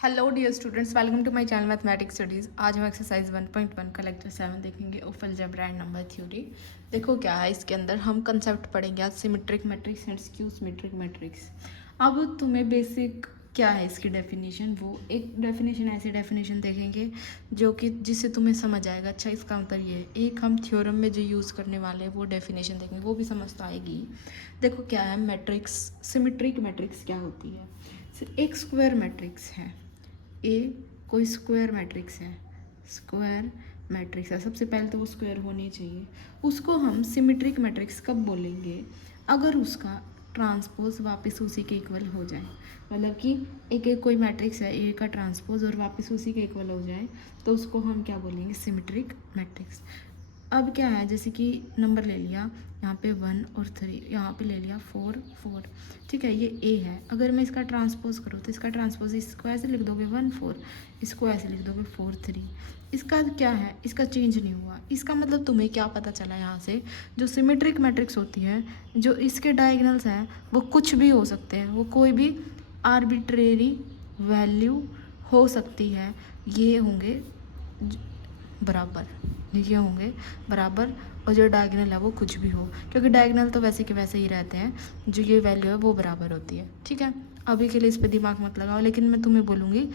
Hello dear students, welcome to my channel mathematics studies. आज हम exercise 1.1 का lecture 7 देखेंगे of algebra and number theory. देखो क्या है इसके अंदर, हम कंसेप्ट पढ़ेंगे आज symmetric matrix and skew symmetric matrix. अब तुम्हें बेसिक क्या है इसकी डेफिनेशन, वो एक डेफिनेशन ऐसी डेफिनेशन देखेंगे जो कि जिससे तुम्हें समझ आएगा अच्छा इसका मतलब ये है। एक हम थ्योरम में जो यूज़ करने वाले हैं वो डेफिनेशन देखेंगे, वो भी समझ तो आएगी। देखो क्या है मैट्रिक्स, सिमेट्रिक मैट्रिक्स क्या होती है। एक स्क्वायर मैट्रिक्स है, ए कोई स्क्वायर मैट्रिक्स है, स्क्वायर मैट्रिक्स है, सबसे पहले तो वो स्क्वायर होनी चाहिए। उसको हम सिमेट्रिक मैट्रिक्स कब बोलेंगे, अगर उसका ट्रांसपोज वापस उसी के इक्वल हो जाए। मतलब कि एक कोई मैट्रिक्स है, ए का ट्रांसपोज और वापस उसी के इक्वल हो जाए तो उसको हम क्या बोलेंगे, सिमेट्रिक मैट्रिक्स। अब क्या है, जैसे कि नंबर ले लिया यहाँ पे 1 और 3, यहाँ पे ले लिया 4 4, ठीक है, ये ए है। अगर मैं इसका ट्रांसपोज करूँ तो इसका ट्रांसपोज इसको ऐसे लिख दोगे 1 4, इसको ऐसे लिख दोगे 4 3। इसका क्या है, इसका चेंज नहीं हुआ। इसका मतलब तुम्हें क्या पता चला यहाँ से, जो सिमेट्रिक मैट्रिक्स होती है, जो इसके डायगोनल्स हैं वो कुछ भी हो सकते हैं, वो कोई भी आर्बिट्रेरी वैल्यू हो सकती है। ये होंगे बराबर, ये होंगे बराबर, और जो डायगोनल है वो कुछ भी हो, क्योंकि डायगोनल तो वैसे के वैसे ही रहते हैं, जो ये वैल्यू है वो बराबर होती है। ठीक है, अभी के लिए इस पर दिमाग मत लगाओ, लेकिन मैं तुम्हें बोलूँगी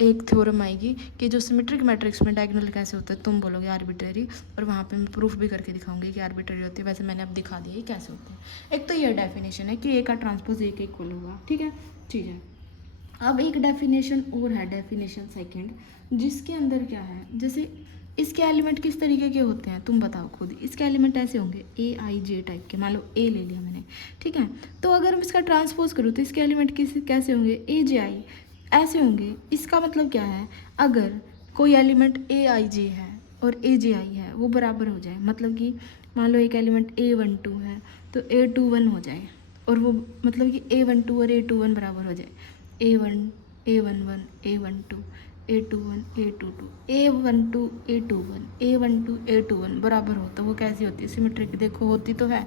एक थ्योरम आएगी कि जो सिमेट्रिक मैट्रिक्स में डायगोनल कैसे होता है, तुम बोलोगे आर्बिट्रेरी, और वहाँ पे मैं प्रूफ भी करके दिखाऊंगी कि आर्बिट्रेरी होती है। वैसे मैंने अब दिखा दिया ये कैसे होते हैं। एक तो ये डेफिनेशन है कि ए का ट्रांसपोज ए के इक्वल होगा, ठीक है। ठीक है, अब एक डेफिनेशन और है, डेफिनेशन सेकंड, जिसके अंदर क्या है, जैसे इसके एलिमेंट किस तरीके के होते हैं तुम बताओ खुद। इसके एलिमेंट ऐसे होंगे ए आई जे टाइप के, मान लो ए ले लिया मैंने, ठीक है। तो अगर मैं इसका ट्रांसपोज करूँ तो इसके एलिमेंट कैसे होंगे, ए जे आई ऐसे होंगे। इसका मतलब क्या है, अगर कोई एलिमेंट ए आई जे है और ए जे आई है वो बराबर हो जाए, मतलब कि मान लो एक एलिमेंट A12 है तो A21 हो जाए, और वो मतलब कि A12 और A21 बराबर हो जाए, A1 A11 A12 A21 A22 A12 A21 A12 A21 बराबर हो, तो वो कैसी होती है, सिमेट्रिक। देखो होती तो है।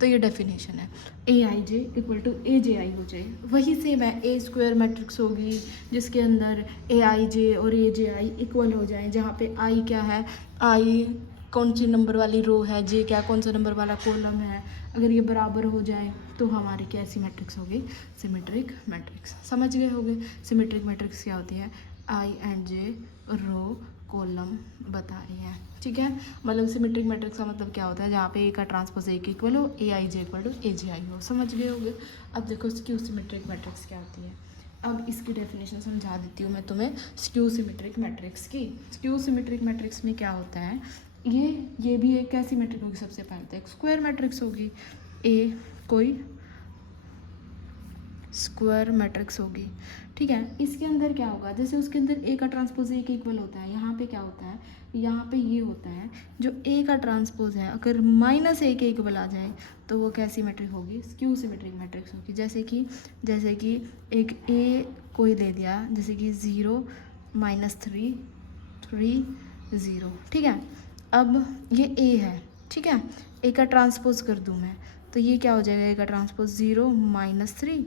तो ये डेफिनेशन है, ए आई जे इक्वल टू ए जे आई हो जाए। वही सेम है, ए स्क्वायर मैट्रिक्स होगी जिसके अंदर ए आई जे और ए जे आई इक्वल हो जाए, जहाँ पे आई क्या है, आई कौन सी नंबर वाली रो है, जे क्या कौन सा नंबर वाला कॉलम है, अगर ये बराबर हो जाए तो हमारी कैसी मैट्रिक्स होगी, सिमेट्रिक मैट्रिक्स। समझ गए होगे सिमेट्रिक मैट्रिक्स क्या होती है, आई एंड जे रो कॉलम बता रही है, ठीक है। मतलब सिमेट्रिक मैट्रिक्स का मतलब क्या होता है, जहाँ पे ए का ट्रांसपोज ए के इक्वल हो, ए आई जे इक्वल टू ए जे आई हो। समझ गए होगे। अब देखो स्क्यू सिमेट्रिक मैट्रिक्स क्या होती है। अब इसकी डेफिनेशन समझा देती हूँ मैं तुम्हें स्क्यू सिमेट्रिक मैट्रिक्स की। स्क्यू सिमेट्रिक मैट्रिक्स में क्या होता है, ये भी एक कैसी मैट्रिक्स होगी, सबसे पहले तो एक स्क्वायर मैट्रिक्स होगी। ए कोई स्क्वायर मैट्रिक्स होगी, ठीक है। इसके अंदर क्या होगा, जैसे उसके अंदर ए का ट्रांसपोज ए के इक्वल होता है, यहाँ पे क्या होता है, यहाँ पे ये होता है, जो ए का ट्रांसपोज है अगर माइनस ए के इक्वल आ जाए तो वो कैसी मैट्रिक होगी, स्क्यू सिमेट्रिक मैट्रिक्स होगी। जैसे कि एक ए कोई दे दिया, जैसे कि 0 -3 3 0, ठीक है। अब ये ए है, ठीक है, ए का ट्रांसपोज कर दूँ मैं तो ये क्या हो जाएगा, ए का ट्रांसपोज 0 -3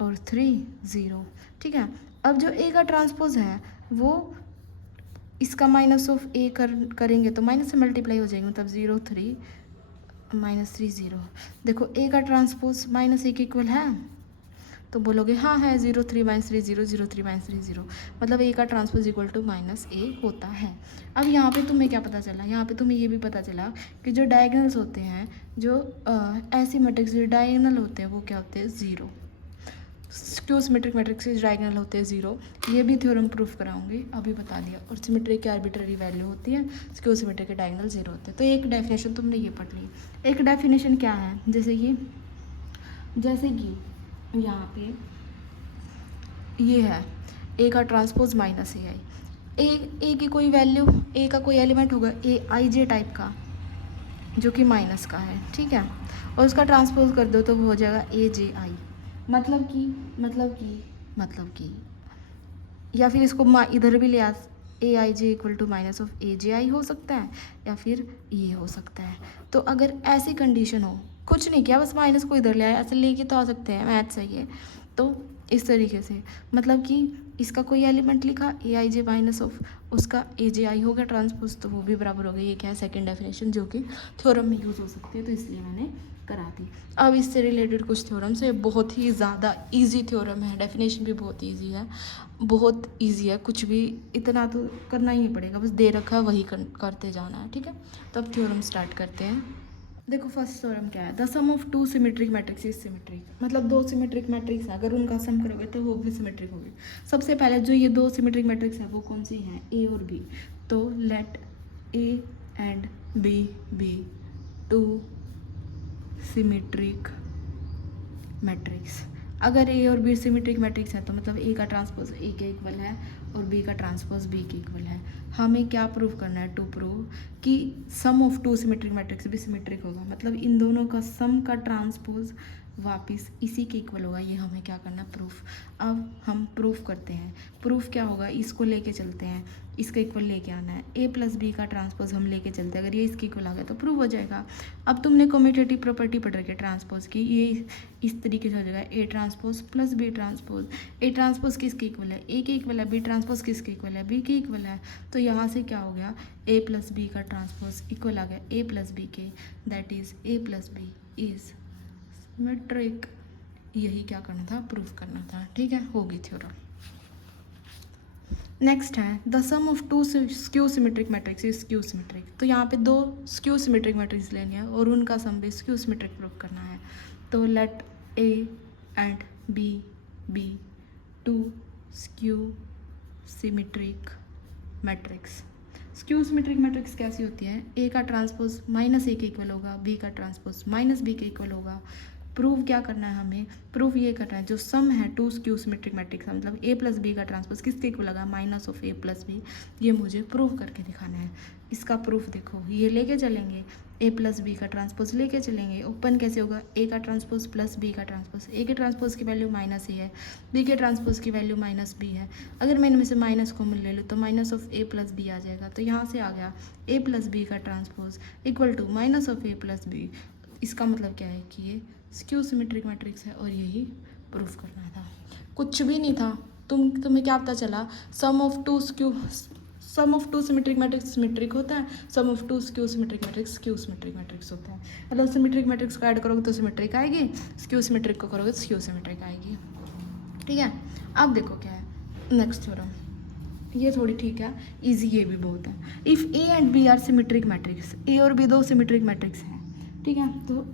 और 3 0, ठीक है। अब जो ए का ट्रांसपोज है वो इसका माइनस ऑफ ए करेंगे तो माइनस से मल्टीप्लाई हो जाएंगे, मतलब 0 3 -3 0। देखो ए का ट्रांसपोज माइनस ए के इक्वल है, तो बोलोगे हाँ है, 0 3 -3 0 0 3 -3 0, मतलब ए का ट्रांसपोज इक्वल टू माइनस ए होता है। अब यहाँ पे तुम्हें क्या पता चला, यहाँ पे तुम्हें ये भी पता चला कि जो डायगोनल्स होते हैं, जो ऐसी मैट्रिक्स जो डायगोनल होते हैं वो क्या होते हैं, 0। स्क्यू सिमेट्रिक मैट्रिक्स के डायगोनल होते हैं 0, ये भी थ्योरम प्रूफ कराऊंगी, अभी बता दिया। और सिमेट्रिक की आर्बिट्ररी वैल्यू होती है, स्क्यू सिमेट्रिक के डायगोनल 0 होते हैं। तो एक डेफिनेशन तुमने ये पढ़ ली। एक डेफिनेशन क्या है, जैसे कि यहाँ पे ये है, ए का ट्रांसपोज माइनस ए आई, ए की कोई वैल्यू, ए का कोई एलिमेंट होगा ए आई जे टाइप का जो कि माइनस का है, ठीक है, और उसका ट्रांसपोज कर दो तो वो हो जाएगा ए जे आई। मतलब कि या फिर इसको इधर भी ले आ, ए आई J equal to minus of ए जे आई हो सकता है, या फिर ये हो सकता है। तो अगर ऐसी कंडीशन हो, कुछ नहीं किया बस माइनस को इधर ले आया, ऐसे लेके तो आ सकते हैं, मैथ सही है। तो इस तरीके से मतलब कि इसका कोई एलिमेंट लिखा ए आई जे माइनस ऑफ उसका ए जे आई होगा ट्रांसपोज, तो वो भी बराबर हो गई। ये क्या है, सेकंड डेफिनेशन जो कि थ्योरम में यूज़ हो सकती है, तो इसलिए मैंने करा दी। अब इससे रिलेटेड कुछ थ्योरम्स है, बहुत ही ज़्यादा इजी थ्योरम है, डेफिनेशन भी बहुत इजी है, बहुत इजी है, कुछ भी इतना तो करना ही नहीं पड़ेगा, बस दे रखा है वही करते जाना है, ठीक है। तो अब थ्योरम स्टार्ट करते हैं। देखो फर्स्ट थ्योरम क्या है, the sum of two symmetric matrix is symmetric, मतलब दो सिमेट्रिक मैट्रिक्स है, अगर उनका सम करोगे तो वो भी सिमेट्रिक होगी। सबसे पहले जो ये दो सिमेट्रिक मैट्रिक्स है वो कौन सी हैं, ए और बी, तो let A and B two symmetric matrix. अगर ए और बी सिमेट्रिक मैट्रिक्स है तो मतलब ए का ट्रांसपोज ए के इक्वल है और बी का ट्रांसपोज बी के इक्वल है। हमें क्या प्रूव करना है, टू प्रूव कि सम ऑफ टू सिमेट्रिक मैट्रिक्स भी सिमेट्रिक होगा, मतलब इन दोनों का सम का ट्रांसपोज वापस इसी के इक्वल होगा। ये हमें क्या करना है, प्रूफ। अब हम प्रूफ करते हैं। प्रूफ क्या होगा, इसको लेके चलते हैं, इसका इक्वल लेके आना है, ए प्लस बी का ट्रांसपोज हम लेके चलते हैं, अगर ये इसके इक्वल आ गया तो प्रूव हो जाएगा। अब तुमने कम्यूटेटिव प्रॉपर्टी पढ़ रखी है ट्रांसपोज की, ये इस तरीके से हो जाएगा, A transpose plus B transpose. A transpose किसके इक्वल है, ए के इक्वल है, बी ट्रांसपोज किसके इक्वल है, बी के इक्वल है। तो यहाँ से क्या हो गया, ए प्लस बी का ट्रांसपोज इक्वल आ गया ए प्लस बी के, that is A plus B is symmetric. यही क्या करना था, प्रूफ करना था, ठीक है, होगी थ्योरम। नेक्स्ट है the sum of two skew symmetric matrix is skew symmetric. तो यहाँ पे दो स्क्यू सिमेट्रिक मैट्रिक्स लेंगे और उनका सम भी स्क्यू सिमेट्रिक प्रूफ करना है। तो let A and B two skew symmetric matrix. Skew symmetric matrix कैसी होती है, ए का ट्रांसपोज माइनस ए के इक्वल होगा, बी का ट्रांसपोज माइनस बी के इक्वल होगा। प्रूव क्या करना है हमें, प्रूव ये करना है जो सम है टू स्क्यू सिमेट्रिक मैट्रिक्स है, मतलब ए प्लस बी का ट्रांसपोज किसके इक्वल लगा, minus of A plus B, ये मुझे प्रूव करके दिखाना है। इसका प्रूफ देखो, ये लेके चलेंगे, ए प्लस बी का ट्रांसपोज लेके चलेंगे, ओपन कैसे होगा, ए का ट्रांसपोज प्लस बी का ट्रांसपोज, ए के ट्रांसपोज की वैल्यू माइनस ए है, बी के ट्रांसपोज की वैल्यू माइनस बी है। अगर मैं इनमें से माइनस कॉमन ले लूँ तो minus of A plus B आ जाएगा, तो यहाँ से आ गया ए प्लस बी का transpose equal to minus of A plus B. इसका मतलब क्या है कि ये स्क्यू सिमेट्रिक मैट्रिक्स है और यही प्रूफ करना था, कुछ भी नहीं था। तुम्हें क्या पता चला, sum of two symmetric matrix symmetric होता है, sum of two skew symmetric matrix skew symmetric matrix होता है। मतलब सिमेट्रिक मैट्रिक्स को ऐड करोगे तो सिमेट्रिक आएगी, स्क्यू सिमेट्रिक को करोगे तो स्क्यू सिमेट्रिक आएगी, ठीक है। अब देखो क्या है नेक्स्ट थ्योरम, ये थोड़ी ठीक है, इजी, ये भी बहुत है। If A and B are symmetric matrix, A और बी दो सिमेट्रिक मैट्रिक्स हैं, ठीक है, तो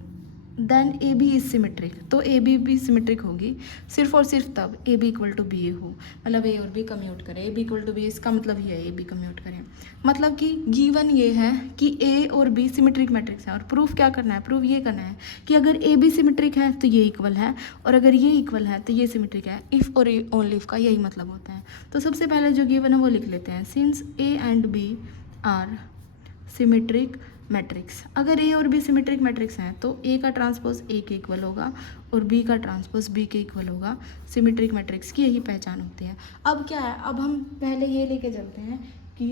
then A B is symmetric, तो ए बी भी सिमेट्रिक होगी सिर्फ और सिर्फ तब A B equal to B A हो, मतलब ए और बी कम्यूट करें, A B equal to B, इसका मतलब ये है ए बी कम्यूट करें। मतलब कि गिवन ये है कि ए और बी सिमेट्रिक मैट्रिक्स है और प्रूफ क्या करना है, प्रूफ ये करना है कि अगर ए बी सिमेट्रिक है तो ये इक्वल है और अगर ये इक्वल है तो ये सिमेट्रिक है। इफ़ और ओनली इफ का यही मतलब होता है। तो सबसे पहले जो गिवन है वो लिख लेते हैं, since A and B are symmetric matrix. अगर ए और बी सिमेट्रिक मैट्रिक्स हैं तो ए का ट्रांसपोज ए के इक्वल होगा और बी का ट्रांसपोज बी के इक्वल होगा। सिमेट्रिक मैट्रिक्स की यही पहचान होती है। अब क्या है, अब हम पहले ये लेके चलते हैं कि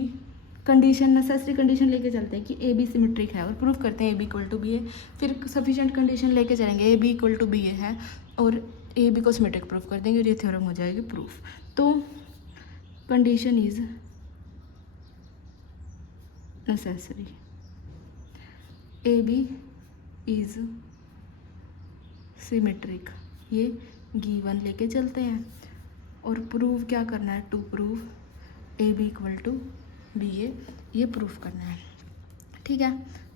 कंडीशन, नेसेसरी कंडीशन लेके चलते हैं कि ए बी सिमेट्रिक है और प्रूफ करते हैं A B equal to B A. फिर सफिशिएंट कंडीशन लेके चलेंगे, A B equal to B A है और ए बी को सिमेट्रिक प्रूफ कर देंगे और ये थ्योरम हो जाएगी प्रूफ। तो condition is necessary, A B is symmetric, ये गिवन लेके चलते हैं और प्रूव क्या करना है, to prove A B equal to B A, ये प्रूफ करना है, ठीक है।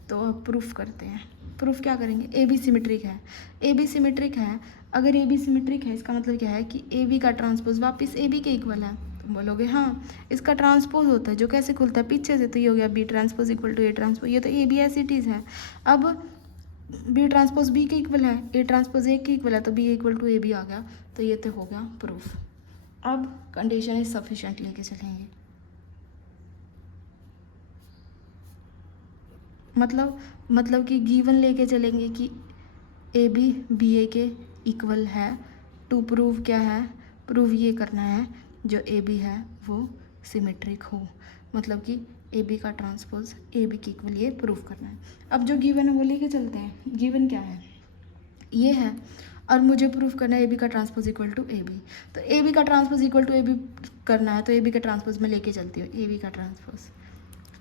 तो अब प्रूफ करते हैं। प्रूफ क्या करेंगे, ए बी सिमेट्रिक है, ए बी सिमेट्रिक है। अगर ए बी सिमेट्रिक है इसका मतलब क्या है कि ए बी का ट्रांसपोज वापस ए बी के इक्वल है। तुम बोलोगे हाँ, इसका ट्रांसपोज होता है जो कैसे खुलता है पीछे से, तो ये हो गया B transpose equal to A transpose, ये तो A B as it is है। अब बी ट्रांसपोज बी के इक्वल है, ए ट्रांसपोज ए के इक्वल है, तो B equal to A B आ गया, तो ये तो हो गया प्रूफ। अब कंडीशन इज सफिशिएंट लेके चलेंगे, मतलब कि गिवन लेके चलेंगे कि ए बी बी ए के इक्वल है। टू प्रूव क्या है, प्रूव ये करना है जो ए बी है वो सिमेट्रिक हो, मतलब कि ए बी का ट्रांसपोज ए बी के इक्वल, ये प्रूव करना है। अब जो गिवन है वो लेके चलते हैं। गिवन क्या है, ये है और मुझे प्रूफ करना है ए बी का transpose equal to A B. तो ए बी का transpose equal to A B करना है, तो ए बी का ट्रांसपोज मैं लेके चलती हूँ, ए बी का ट्रांसपोज,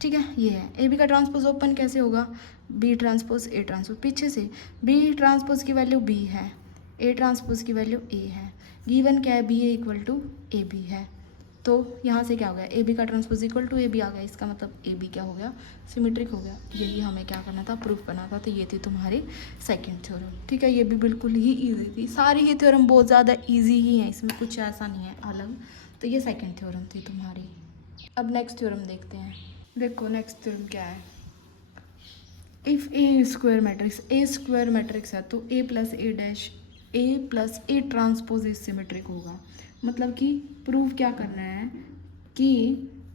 ठीक है। ये है ए बी का ट्रांसपोज ओपन कैसे होगा, बी ट्रांसपोज ए ट्रांसपोज, पीछे से बी ट्रांसपोज की वैल्यू बी है, ए ट्रांसपोज की वैल्यू ए है, गिवन क्या है B A equal to A B है। तो यहाँ से क्या हो गया, ए बी का transpose equal to A B आ गया, इसका मतलब ए बी क्या हो गया, सिमेट्रिक हो गया। यही हमें क्या करना था, प्रूफ करना था। तो ये थी तुम्हारी सेकंड थ्योरम, ठीक है। ये भी बिल्कुल ही इजी थी, सारी ही थ्योरम बहुत ज़्यादा इजी ही है, इसमें कुछ ऐसा नहीं है अलग। तो ये सेकंड थ्योरम थी तुम्हारी। अब नेक्स्ट थ्योरम देखते हैं। देखो नेक्स्ट थ्योरम क्या है, इफ़ ए स्क्वायर मैट्रिक्स है तो A plus A dash A plus A transpose is symmetric होगा। मतलब कि प्रूफ क्या करना है कि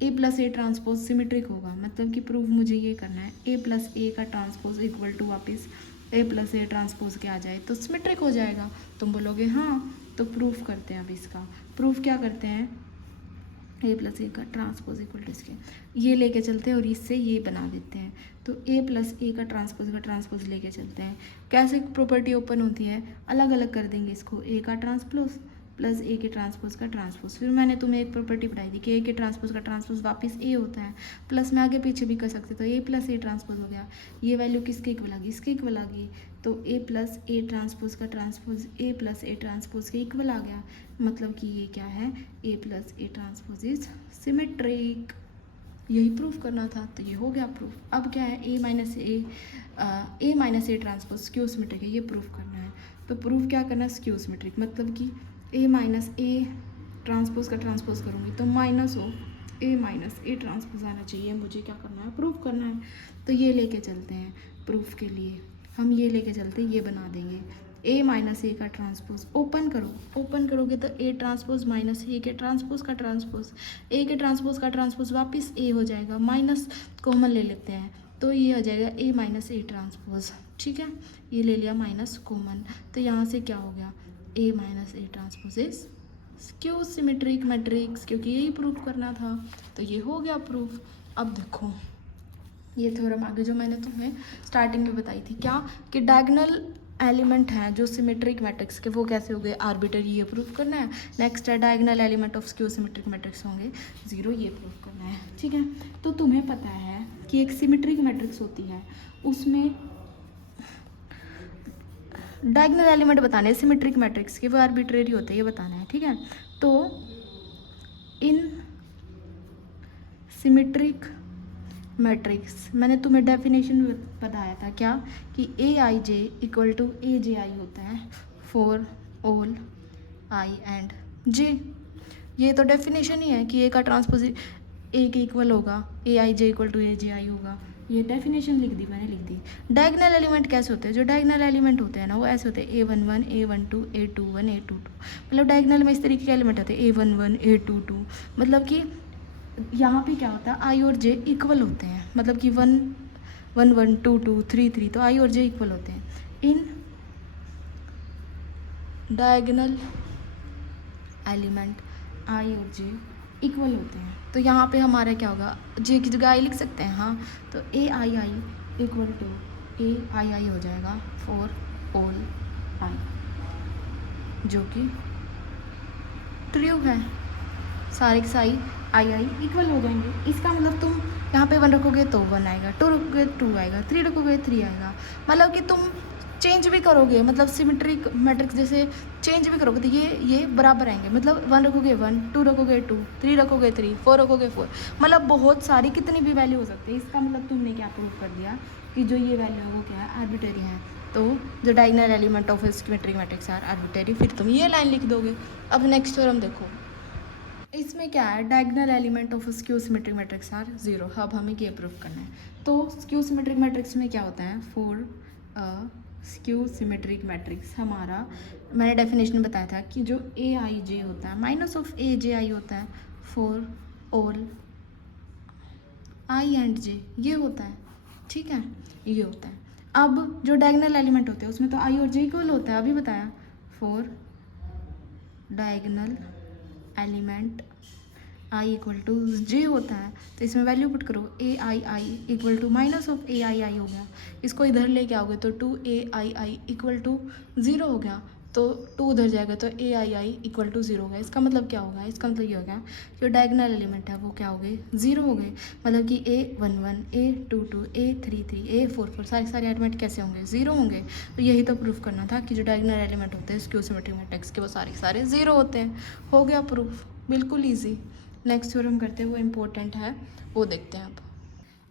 A plus A transpose symmetric होगा। मतलब कि प्रूफ मुझे ये करना है ए प्लस ए का ट्रांसपोज इक्वल टू वापस ए प्लस ए ट्रांसपोज के आ जाए तो सिमेट्रिक हो जाएगा। तुम बोलोगे हाँ, तो प्रूफ करते हैं। अब इसका प्रूफ क्या करते हैं, ए प्लस ए का ट्रांसपोज इक्वल टू इसके ये लेके चलते हैं और इससे ये बना देते हैं। तो ए प्लस ए का ट्रांसपोज लेके चलते हैं। कैसे प्रॉपर्टी ओपन होती है, अलग अलग कर देंगे इसको, ए का ट्रांसपोज प्लस ए के ट्रांसपोज का ट्रांसपोज। फिर मैंने तुम्हें एक प्रॉपर्टी बताई थी कि ए के ट्रांसपोज का ट्रांसपोज वापस ए होता है, प्लस में आगे पीछे भी कर सकते। तो ए प्लस ए ट्रांसपोज हो गया, ये वैल्यू किसके इक्वल आ गई, इसके इक्वल आ गई। तो ए प्लस ए ट्रांसपोज का transpose A plus A transpose के इक्वल आ गया। मतलब कि ये क्या है, A plus A transpose is symmetric. यही प्रूफ करना था, तो ये हो गया प्रूफ। अब क्या है, A minus A transpose skew symmetric है, ये प्रूफ करना है। तो प्रूफ क्या करना है, स्क्यू सिमेट्रिक। मतलब कि ए माइनस ए ट्रांसपोज का ट्रांसपोज करूँगी तो minus of A minus A transpose आना चाहिए। मुझे क्या करना है, प्रूफ करना है। तो ये लेके चलते हैं प्रूफ के लिए, हम ये लेके चलते हैं, ये बना देंगे ए माइनस ए का ट्रांसपोज। ओपन करोगे तो ए ट्रांसपोज माइनस ए के ट्रांसपोज का ट्रांसपोज, ए के ट्रांसपोज का ट्रांसपोज वापस ए हो जाएगा, माइनस कॉमन ले लेते हैं तो ये हो जाएगा ए माइनस ए ट्रांसपोज, ठीक है। ये ले लिया माइनस कॉमन, तो यहाँ से क्या हो गया, A minus A transpose is skew symmetric matrix, क्योंकि यही प्रूफ करना था। तो ये हो गया प्रूफ। अब देखो ये थ्योरम आगे जो मैंने तुम्हें स्टार्टिंग में बताई थी, क्या कि डायगोनल एलिमेंट हैं जो सिमेट्रिक मैट्रिक्स के, वो कैसे हो गए, आर्बिटरी, ये प्रूफ करना है। नेक्स्ट है diagonal element of skew symmetric matrix होंगे 0, ये प्रूफ करना है, ठीक है। तो तुम्हें पता है कि एक सिमेट्रिक मैट्रिक्स होती है, उसमें डायगोनल एलिमेंट बताने हैं सिमेट्रिक मैट्रिक्स के, वो आर्बिट्रेरी होते हैं, ये बताना है, ठीक है। तो इन सिमेट्रिक मैट्रिक्स मैंने तुम्हें डेफिनेशन बताया था क्या, कि ए आई जे इक्वल टू ए जे आई होता है फॉर ऑल आई एंड जे। ये तो डेफिनेशन ही है कि ए का ट्रांसपोज ए के इक्वल होगा, ए आई जे इक्वल टू ए जे आई होगा। ये डेफिनेशन लिख दी मैंने, लिख दी। डायगोनल एलिमेंट कैसे होते हैं, जो डायगोनल एलिमेंट होते हैं ना, वो ऐसे होते हैं A11 A12 A21 A22। मतलब डायगोनल में इस तरीके के एलिमेंट होते हैं A11 A22। मतलब कि यहाँ पे क्या होता है, आई और जे इक्वल होते हैं। मतलब कि 1 1 1 2 2 3 3, तो आई और जे इक्वल होते हैं। इन डायगोनल एलिमेंट आई और जे इक्वल होते हैं। तो यहाँ पे हमारा क्या होगा, जे की जगह आई लिख सकते हैं, हाँ। तो ए I I equal to A I I हो जाएगा फॉर ऑल आई, जो कि ट्रू है। सारे के सारी आई आई इक्वल हो जाएंगे। इसका मतलब तुम यहाँ पे 1 रखोगे तो 1 आएगा, 2 रखोगे 2 आएगा, 3 रखोगे 3 आएगा। मतलब कि तुम चेंज भी करोगे, मतलब सिमेट्रिक मैट्रिक्स जैसे चेंज भी करोगे तो ये बराबर आएंगे। मतलब 1 रखोगे 1, 2 रखोगे 2, 3 रखोगे 3, 4 रखोगे 4, मतलब बहुत सारी कितनी भी वैल्यू हो सकती है। इसका मतलब तुमने क्या प्रूव कर दिया कि जो ये वैल्यू है वो क्या है, आर्बिट्रेरी है। तो जो diagonal element of symmetric matrix are arbitrary. फिर तुम ये लाइन लिख दोगे। अब नेक्स्ट थ्योरम देखो, इसमें क्या है, diagonal element of skew symmetric matrix are 0। अब हमें ये प्रूफ करना है। तो स्क्यू सिमेट्रिक मैट्रिक्स में क्या होता है, फॉर स्क्यू सिमेट्रिक मैट्रिक्स हमारा, मैंने डेफिनेशन बताया था कि जो ए आई जे होता है माइनस ऑफ ए जे आई होता है फॉर ऑल आई एंड जे, ये होता है, ठीक है, ये होता है। अब जो डायगोनल एलिमेंट होते हैं उसमें तो आई और जे इक्वल होता है, अभी बताया। For diagonal element I equal to J होता है, तो इसमें वैल्यू पुट करो, A I I equal to minus of A I I हो गया। इसको इधर लेके आओगे तो 2 ए आई आई इक्वल टू 0 हो गया। तो 2 उधर जाएगा तो ए आई आई इक्वल टू 0 होगा। इसका मतलब क्या होगा, इसका मतलब ये हो गया जो डायगोनल एलिमेंट है वो क्या हो गए, 0 हो गए। मतलब कि A11 A22 A33 A44 सारे एलिमेंट कैसे होंगे, 0 होंगे। तो यही तो प्रूफ करना था कि जो डायगोनल एलिमेंट होते हैं स्क्यू सिमेट्रिक मैट्रिक्स के वो सारे 0 होते हैं। हो गया प्रूफ, बिल्कुल ईजी। नेक्स्ट थ्योरम करते हैं, वो इम्पोर्टेंट है, वो देखते हैं अब।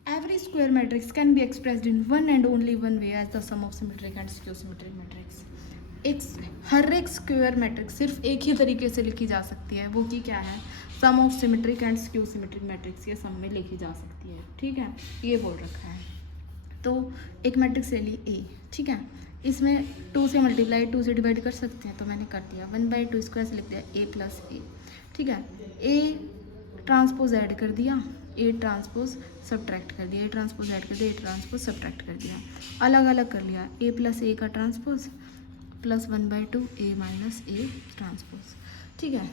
Every square matrix can be expressed in one and only one way as the sum of symmetric and skew symmetric matrix. हर एक स्क्वायर मैट्रिक्स सिर्फ एक ही तरीके से लिखी जा सकती है, वो कि क्या है, sum of symmetric and skew symmetric matrix के सम में लिखी जा सकती है। ठीक है, ये बोल रखा है। तो एक मैट्रिक्स ले ली ए, ठीक है, इसमें 2 से मल्टीप्लाई 2 से डिवाइड कर सकते हैं, तो मैंने कर दिया 1/2 इसको ऐसे लिख दिया a प्लस ए। ठीक है, ए ट्रांसपोज ऐड कर दिया, ए ट्रांसपोज सब्ट्रैक्ट कर दिया, ए ट्रांसपोज ऐड कर दिया, ए ट्रांसपोज सब्ट्रैक्ट कर दिया, अलग अलग कर लिया, ए प्लस ए का transpose plus 1/2 A minus A transpose. ठीक है,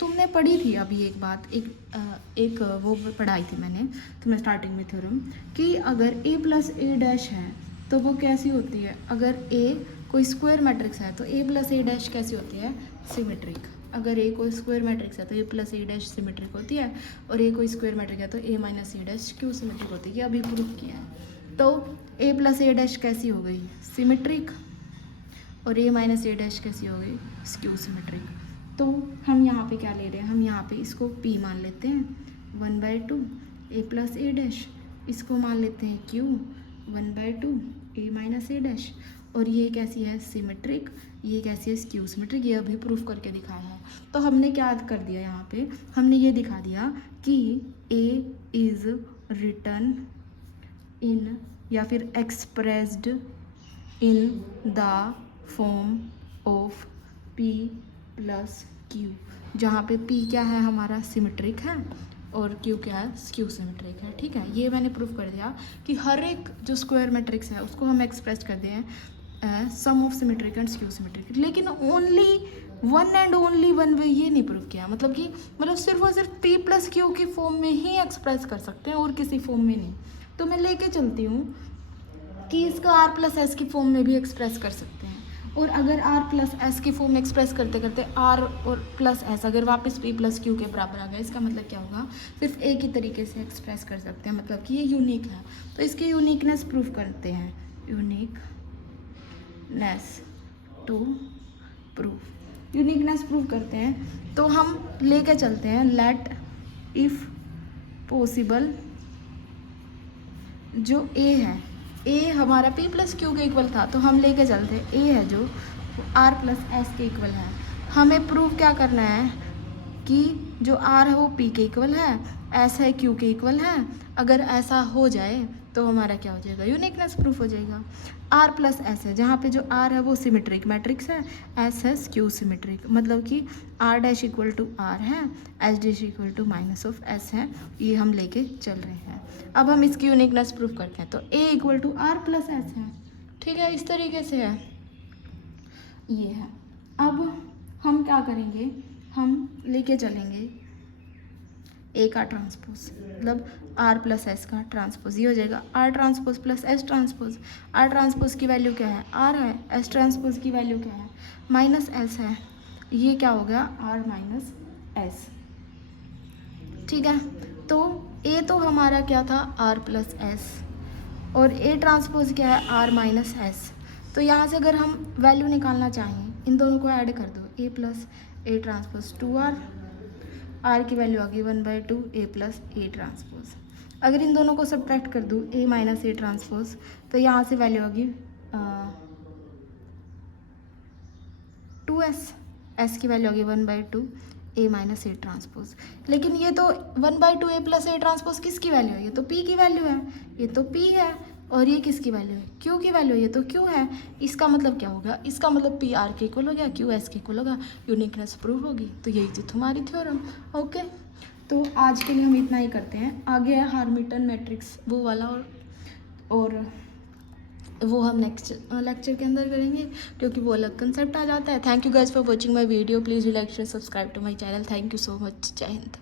तुमने पढ़ी थी अभी एक बात, एक वो पढ़ाई थी मैंने तुम्हें स्टार्टिंग में थ्योरम, कि अगर ए प्लस ए डैश है तो वो कैसी होती है, अगर ए कोई स्क्वायर मैट्रिक्स है तो ए प्लस ए डैश कैसी होती है, सिमेट्रिक। अगर ए कोई स्क्वायर मैट्रिक्स है तो A plus A dash symmetric होती है, और ए कोई स्क्वायर मैट्रिक्स है तो ए माइनस ए डैश क्यू सिमेट्रिक होती है। ये अभी प्रूफ किया है। तो ए प्लस ए डैश कैसी हो गई, सिमेट्रिक, और ए माइनस ए डैश कैसी हो गई, स्क्यू सिमेट्रिक। तो हम यहाँ पे क्या ले रहे हैं, हम यहाँ पे इसको p मान लेते हैं 1/2 ए प्लस ए डैश, इसको मान लेते हैं q 1/2 ए माइनस ए डैश, और ये कैसी है, सिमेट्रिक, ये कैसी है, स्क्यू सिमेट्रिक। ये अभी प्रूफ करके दिखाया है। तो हमने क्या कर दिया यहाँ पे, हमने ये दिखा दिया कि a इज़ रिटन इन या फिर expressed in the form of p plus q, जहाँ पे p क्या है हमारा, सिमेट्रिक है, और q क्या है, स्क्यू सिमेट्रिक है। ठीक है, ये मैंने प्रूफ कर दिया कि हर एक जो स्क्वायर मैट्रिक्स है उसको हम एक्सप्रेस कर दें sum of symmetric and skew symmetric, लेकिन only one and only one way ये नहीं प्रूफ किया। मतलब कि सिर्फ और सिर्फ p प्लस क्यू की फॉर्म में ही एक्सप्रेस कर सकते हैं और किसी फॉर्म में नहीं। तो मैं लेके चलती हूँ कि इसका r प्लस एस की फॉर्म में भी एक्सप्रेस कर सकते हैं, और अगर r प्लस एस की फॉर्म में एक्सप्रेस करते करते r और प्लस एस अगर वापस p प्लस क्यू के बराबर आ गया, इसका मतलब क्या होगा, सिर्फ एक ही तरीके से एक्सप्रेस कर सकते हैं, मतलब कि ये यूनिक है। तो इसकी यूनिकनेस प्रूफ करते हैं, uniqueness to proof, uniqueness proof करते हैं। तो हम लेके चलते हैं लेट इफ़ पॉसिबल, जो a है, a हमारा p प्लस क्यू के इक्वल था, तो हम लेके चलते हैं a है जो r प्लस एस के इक्वल है। हमें प्रूफ क्या करना है कि जो r है वो p के इक्वल है, s है q के इक्वल है। अगर ऐसा हो जाए तो हमारा क्या हो जाएगा, यूनिकनेस प्रूफ हो जाएगा। r प्लस एस है, जहाँ पे जो r है वो सिमेट्रिक मैट्रिक्स है, s है स्क्यू सिमेट्रिक, मतलब कि r dash equal to r है, s dash equal to minus of s है। ये हम लेके चल रहे हैं। अब हम इसकी यूनिकनेस प्रूफ करते हैं। तो a equal to r plus S है, ठीक है, इस तरीके से है, ये है। अब हम क्या करेंगे, हम लेके चलेंगे a का ट्रांसपोज, मतलब r प्लस एस का ट्रांसपोज, ये हो जाएगा r transpose plus s transpose. r transpose की वैल्यू क्या है, r है, s ट्रांसपोज की वैल्यू क्या है, माइनस s है, ये क्या हो गया, r माइनस s। ठीक है, तो a तो हमारा क्या था, r प्लस एस, और a ट्रांसपोज क्या है, r माइनस एस। तो यहाँ से अगर हम वैल्यू निकालना चाहें, इन दोनों को ऐड कर दो, a plus A transpose 2r, r की वैल्यू आ गई 1/2 a प्लस ए ट्रांसपोज। अगर इन दोनों को सब्ट्रैक्ट कर दूँ, a माइनस ए ट्रांसपोज, तो यहाँ से वैल्यू आ गई 2s, s की वैल्यू आ गई 1/2 a माइनस ए ट्रांसपोज। लेकिन ये तो 1/2 a प्लस ए ट्रांसपोज किसकी वैल्यू है, ये तो p की वैल्यू है, ये तो p है, और ये किसकी वैल्यू है, q की वैल्यू है, ये तो q है। इसका मतलब क्या होगा, इसका मतलब p r के इक्वल हो गया, q s के इक्वल होगा, यूनिकनेस प्रूफ होगी। तो यही थी तुम्हारी थ्योरम। ओके, तो आज के लिए हम इतना ही करते हैं। आगे है हार्मिटन मैट्रिक्स, वो वाला, और वो हम नेक्स्ट लेक्चर के अंदर करेंगे, क्योंकि वो अलग कंसेप्ट आ जाता है। Thank you guys for watching my video, please like share subscribe to my channel. Thank you so much, जय हिंद।